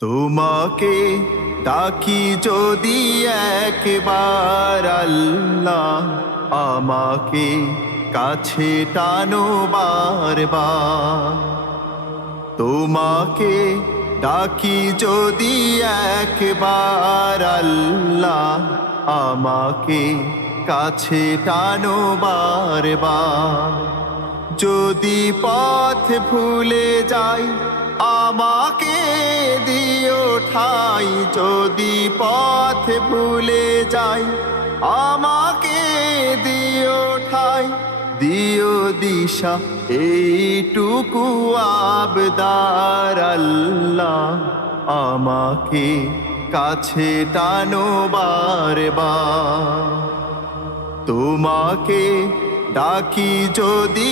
তোমাকে ডাকি যদি একবার আল্লাহ, আমাকে কাছে টানো বারবার। তোমাকে ডাকি যদি একবার আল্লাহ, আমাকে কাছে টানো বারবার। যদি পথ ভুলে যাই আমাকে দিও ঠাই, যদি পথ ভুলে যাই আমাকে দিও ঠাই। দিও দিশা এইটুকু আবদার আল্লাহ, আমাকে কাছে টানো বারবার। তোমাকে ডাকি যদি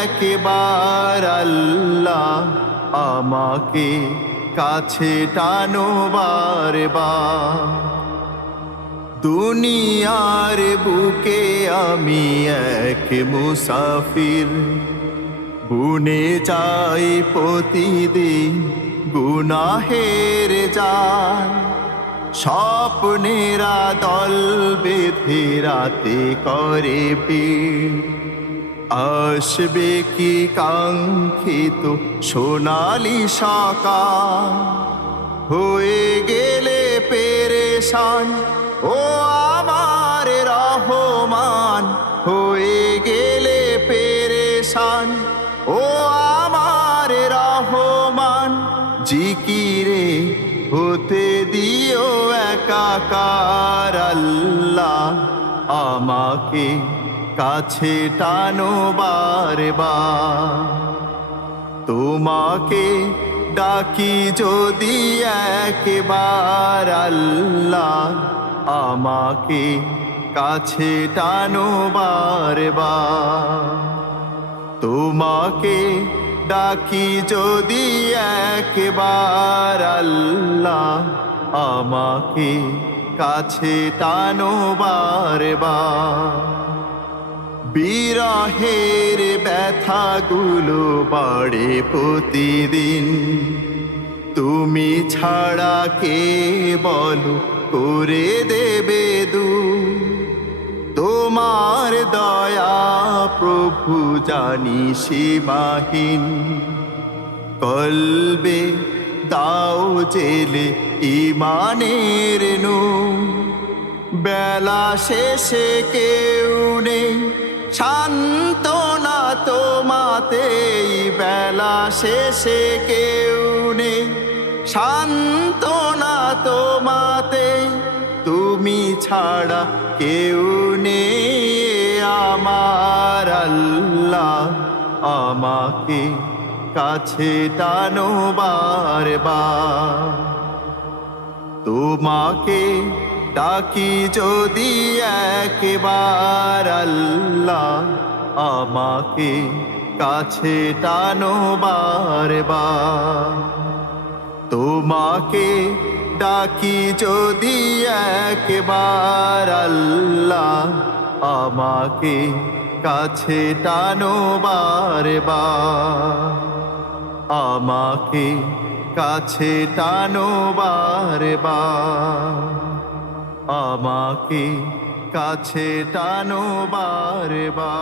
একবার আল্লাহ, আমাকে কাছে টানো বারবার। দুনিয়ার বুকে আমি এক মুসাফির, বুনে যাই প্রতিদিন গুনাহের জাল। স্বপ্নেরা দল বেঁধে রাতে করে ভিড়, আসবে কি কাঙ্ক্ষিত সোনালি সকাল। হয়ে গেলে পেরেশান ও আমার রহমান, হয়ে গেলে পেরেশান ও আমার রহমান। জিকিরে হতে দিও একাকার আল্লাহ, আমাকে কাছে টানো বারবার। তোমাকে ডাকি যদি একবার আল্লাহ, আমাকে কাছে টানো বারবার। তোমাকে ডাকি যদি একবার আল্লাহ, আমাকে কাছে টানো বারবার। বিরহের ব্যথাগুলো বাড়ে প্রতিদিন, তুমি ছাড়া কে বলো করে দেবে দূর। তোমার দয়া প্রভু জানি সীমাহীন, কলবে দাও জেলে ইমানের নূর। বেলা শেষে কেউ নেই সান্ত্বনা তোমাতেই, বেলা শেষে কেউ নেই সান্ত্বনা তোমাতেই। তুমি ছাড়া কেউ নেই আমার আল্লাহ, আমাকে কাছে টানো বারবার। তোমাকে ডাকি যদি একবার আল্লাহ, আমাকে কাছে টানো বারবার। তোমাকে ডাকি যদি একবার আল্লাহ, আমাকে কাছে টানো বারবার। আমাকে কাছে টানো বারবার, আমাকে কাছে টানো বারবার।